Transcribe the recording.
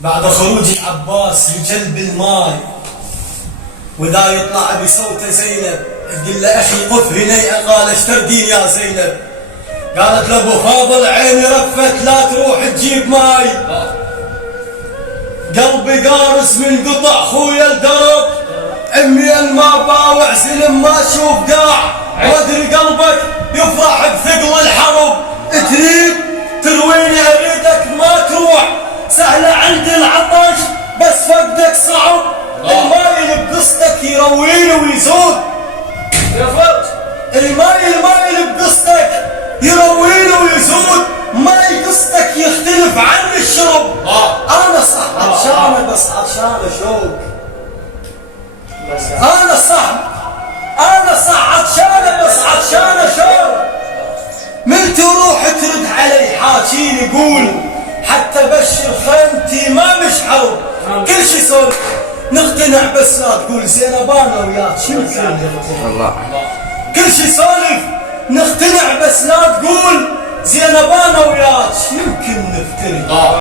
بعد خروج العباس لجلب الماي وذا يطلع بصوته زينب تقول له اخي قف هنا. قال اشتردين يا زينب. قالت لابو فاضل عيني رفت لا تروح تجيب ماي. قلبي قارس من قطع خويا الدرب. امي ما باوع زلم ما اشوف قاع. وادري قلبك يفرح بثقل الحرب. تريد ترويني اريدك ما تروح. سهلة عندي العطش بس فقدك صعب. الماي اللي بقصتك يرويني ويزود. الماي اللي بقصتك يرويني ويزود. ماي قصتك يختلف عن الشرب. انا صح عطشانة بس عطشانة شوق. انا صح عطشانة بس عطشانة شوق. من تروح ترد علي حاكيني قول حتى بشر خيمتي ما مش حرب. كل شي سولف نقتنع بس لا تقول زينب انا وياك شو الله. كل شي سولف نقتنع بس لا تقول زينب انا وياك يمكن نفترق.